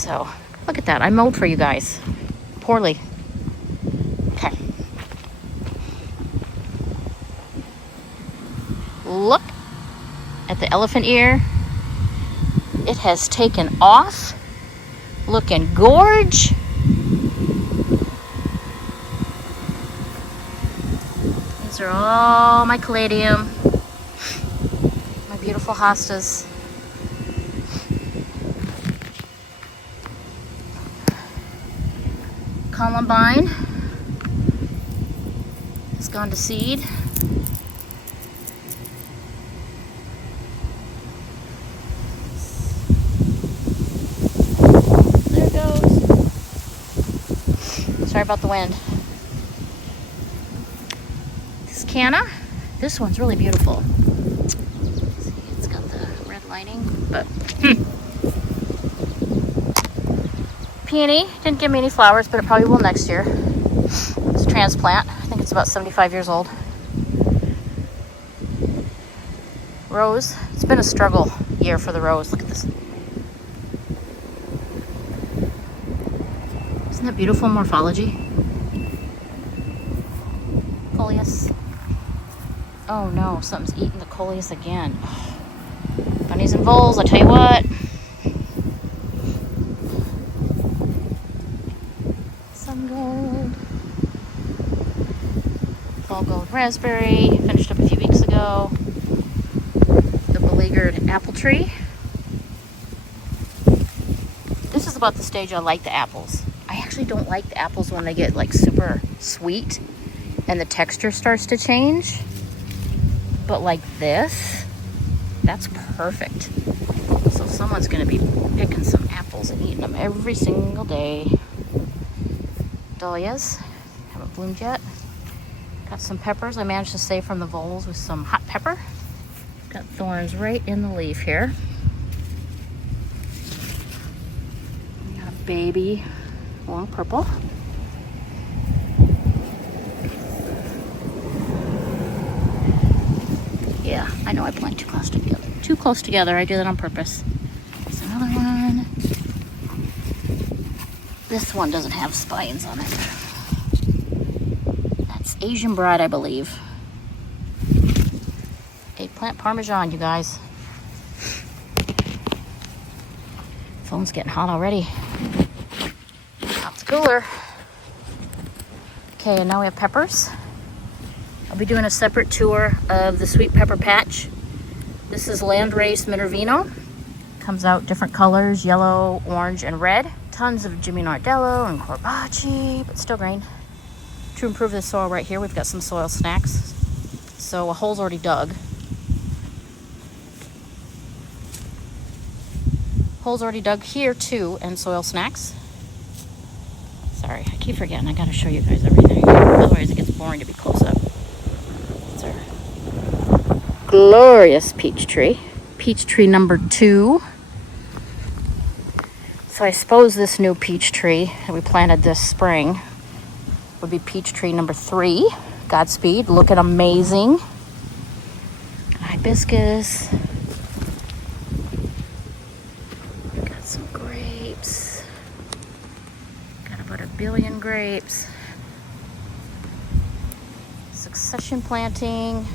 So look at that. I mowed for you guys. Poorly. Okay. Look at the elephant ear. It has taken off. Looking gorge. These are all my caladium. My beautiful hostas. Columbine has gone to seed. There it goes. Sorry about the wind. This canna, this one's really beautiful. See, it's got the red lining, but peony didn't give me any flowers, but it probably will next year. It's a transplant. I think it's about 75 years old. Rose. It's been a struggle year for the rose. Look at this. Isn't that beautiful morphology? Coleus. Oh no, something's eating the coleus again. Bunnies and voles, I tell you what. Gold. Fall gold raspberry, finished up a few weeks ago. The beleaguered apple tree. This is about the stage I like the apples. I actually don't like the apples when they get like super sweet and the texture starts to change. But like this, that's perfect. So someone's gonna be picking some apples and eating them every single day. Dahlias haven't bloomed yet. Got some peppers I managed to save from the voles with some hot pepper. Got thorns right in the leaf here. Got a baby long purple. Yeah, I know I plant too close together. Too close together. I do that on purpose. There's another one. This one doesn't have spines on it. That's Asian Bride, I believe. Eggplant Parmesan, you guys. Phone's getting hot already. Out the cooler. Okay, and now we have peppers. I'll be doing a separate tour of the sweet pepper patch. This is Landrace Minervino. Comes out different colors, yellow, orange, and red. Tons of Jimmy Nardello and Corbaci, but still green. To improve the soil right here, we've got some soil snacks. So a hole's already dug. Hole's already dug here too, and soil snacks. Sorry, I keep forgetting. I gotta show you guys everything. Otherwise it gets boring to be close up. It's our glorious peach tree. Peach tree number 2. So I suppose this new peach tree that we planted this spring would be peach tree number 3. Godspeed, looking amazing. Hibiscus. Got some grapes. Got about 1 billion grapes. Succession planting.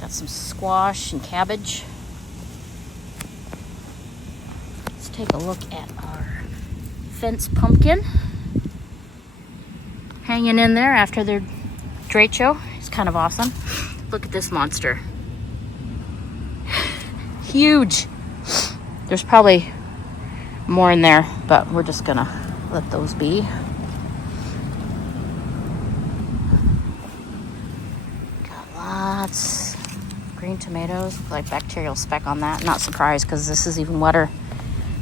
Got some squash and cabbage. Take a look at our fence pumpkin hanging in there after their derecho. It's kind of awesome. Look at this monster. Huge. There's probably more in there, but we're just gonna let those be. Got lots of green tomatoes, like bacterial speck on that. Not surprised because this is even wetter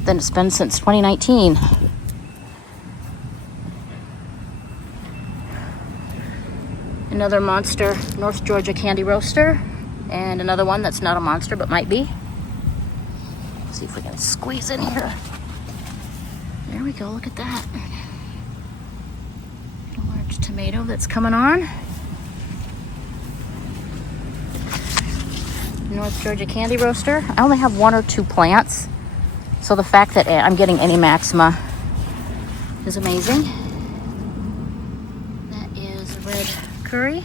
than it's been since 2019. Another monster North Georgia candy roaster, and another one that's not a monster but might be. Let's see if we can squeeze in here. There we go, look at that. A large tomato that's coming on. North Georgia candy roaster. I only have 1 or 2 plants. So the fact that I'm getting any maxima is amazing. That is a red curry.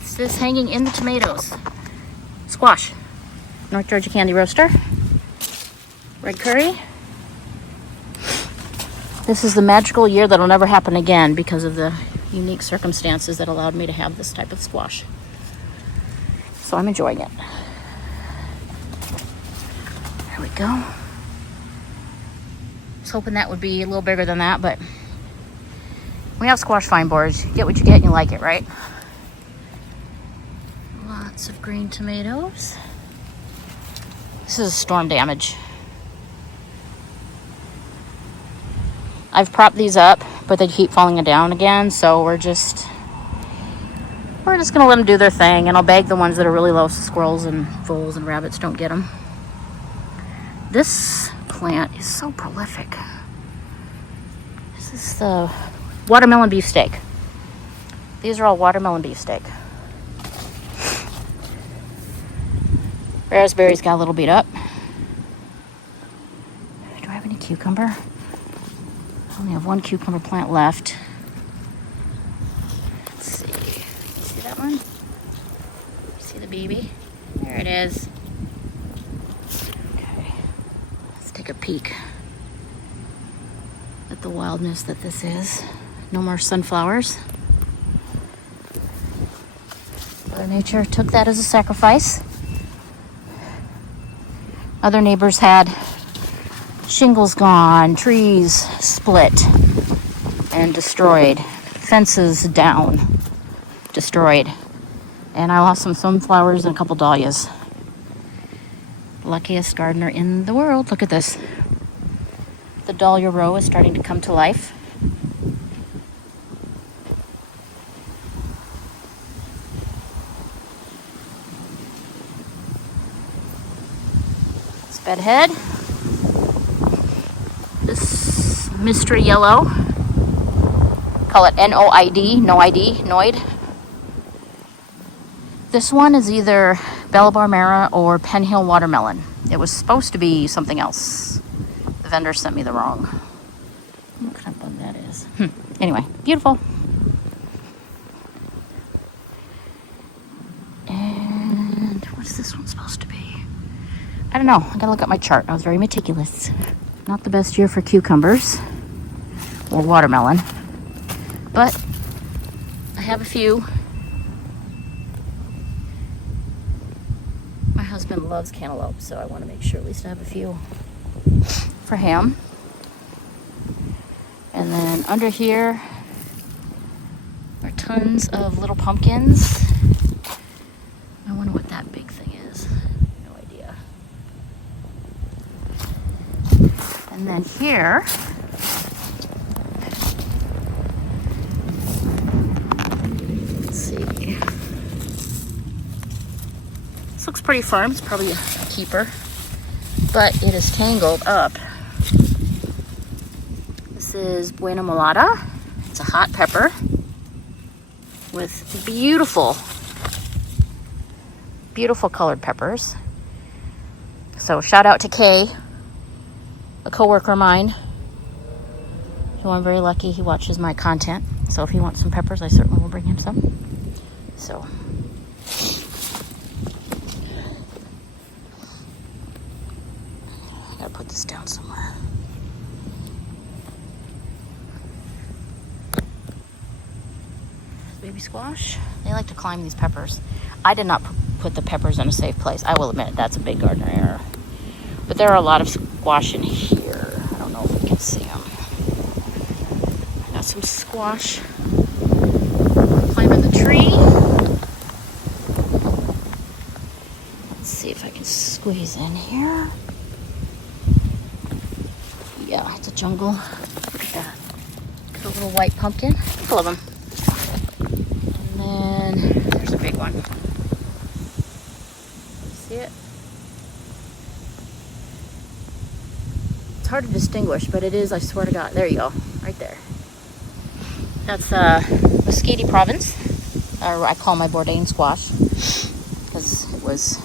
It's this hanging in the tomatoes. Squash. North Georgia Candy Roaster. Red curry. This is the magical year that'll never happen again because of the unique circumstances that allowed me to have this type of squash. So I'm enjoying it. There we go. I was hoping that would be a little bigger than that, but we have squash fine boards. You get what you get and you like it, right? Lots of green tomatoes. This is storm damage. I've propped these up, but they keep falling down again, so we're just gonna let them do their thing, and I'll bag the ones that are really low so squirrels and voles and rabbits don't get them. This plant is so prolific. This is the watermelon beefsteak. These are all watermelon beefsteak. Raspberries got a little beat up. Do I have any cucumber? I only have one cucumber plant left. Let's see. You see that one? See the baby? There it is. Okay. Let's take a peek at the wildness that this is. No more sunflowers. Mother Nature took that as a sacrifice. Other neighbors had shingles gone, trees split and destroyed, fences down, destroyed. And I lost some sunflowers and a couple dahlias. Luckiest gardener in the world. Look at this. The dahlia row is starting to come to life. It's bedhead. This mystery yellow, call it N-O-I-D, no ID, Noid. This one is either Balabar Mara or Penhill watermelon. It was supposed to be something else. The vendor sent me the wrong. What kind of bug that is? Anyway, beautiful. And what's this one supposed to be? I don't know. I gotta look at my chart. I was very meticulous. Not the best year for cucumbers or watermelon, but I have a few. My husband loves cantaloupe, so I want to make sure at least I have a few for him. And then under here are tons of little pumpkins. I wonder what that big thing is. No idea. And then here, let's see. This looks pretty firm. It's probably a keeper, but it is tangled up. This is Buena Mulata. It's a hot pepper with beautiful, beautiful colored peppers. So shout out to Kay, a coworker of mine, who I'm very lucky he watches my content. So if he wants some peppers, I certainly will bring him some. So I gotta put this down somewhere. Baby squash. They like to climb these peppers. I did not put the peppers in a safe place. I will admit that's a big gardener error. But there are a lot of squash in here. I don't know if we can see them. I got some squash climbing the tree. Let's see if I can squeeze in here. Yeah, it's a jungle. Look at that. Got a little white pumpkin. Full of them. And then there's a big one. See it? It's hard to distinguish, but it is, I swear to God. There you go, right there. That's the Speedy province, or I call my Bourdain squash, because it was,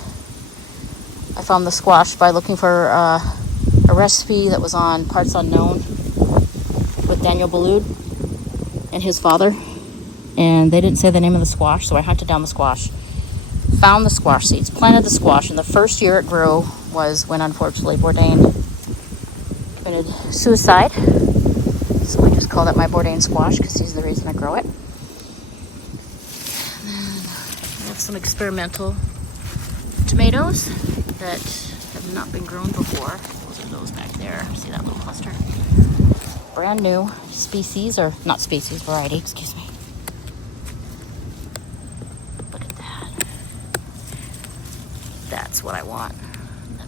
I found the squash by looking for a recipe that was on Parts Unknown with Daniel Boulud and his father. And they didn't say the name of the squash, so I hunted down the squash. Found the squash seeds, planted the squash, and the first year it grew was when, unfortunately, Bourdain committed suicide. So we just called it my Bourdain squash because he's the reason I grow it. And then we have some experimental tomatoes that have not been grown before. Those are those back there. See that little cluster? Brand new species, or not species, variety, excuse me. Look at that. That's what I want. That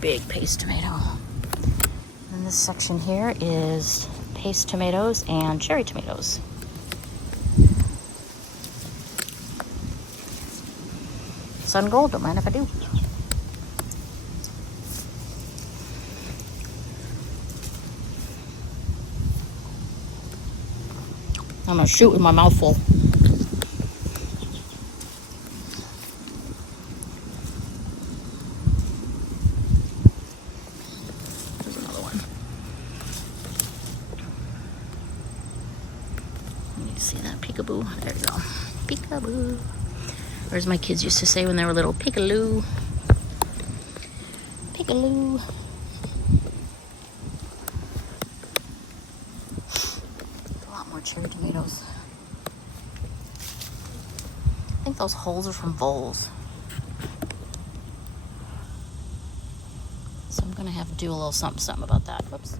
big paste tomato. And this section here is paste tomatoes and cherry tomatoes. Sun gold, don't mind if I do. I'm gonna shoot with my mouth full. There's another one. You need to see that peekaboo. There you go. Peekaboo. Or as my kids used to say when they were little, peekaloo. Peekaloo. Cherry tomatoes. I think those holes are from voles. So I'm gonna have to do a little something about that. Whoops.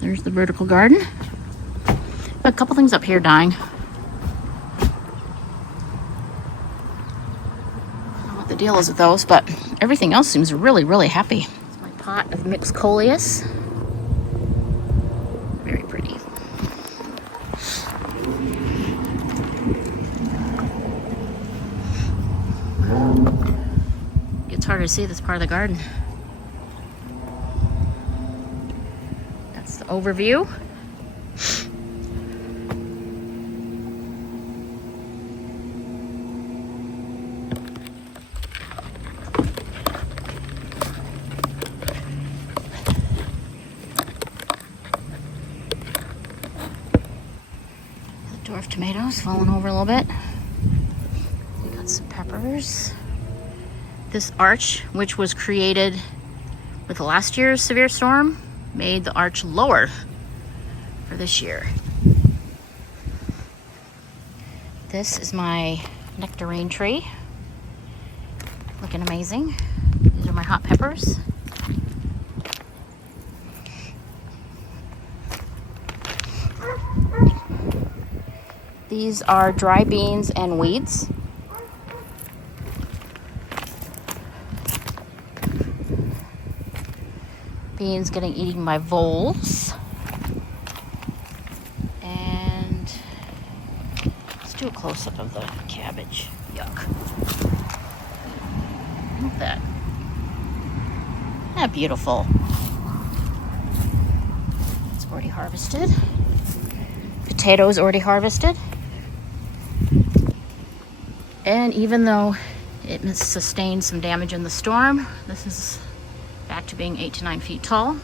There's the vertical garden. A couple things up here dying. I don't know what the deal is with those, but everything else seems really, really happy. Pot of mixed coleus. Very pretty. It's harder to see this part of the garden. That's the overview. Dwarf tomatoes falling over a little bit. We got some peppers. This arch, which was created with last year's severe storm, made the arch lower for this year. This is my nectarine tree. Looking amazing. These are my hot peppers. These are dry beans and weeds. Beans getting eaten by voles. And let's do a close-up of the cabbage. Yuck. Look at that. Isn't that beautiful? It's already harvested. Potatoes already harvested. And even though it sustained some damage in the storm, this is back to being 8 to 9 feet tall.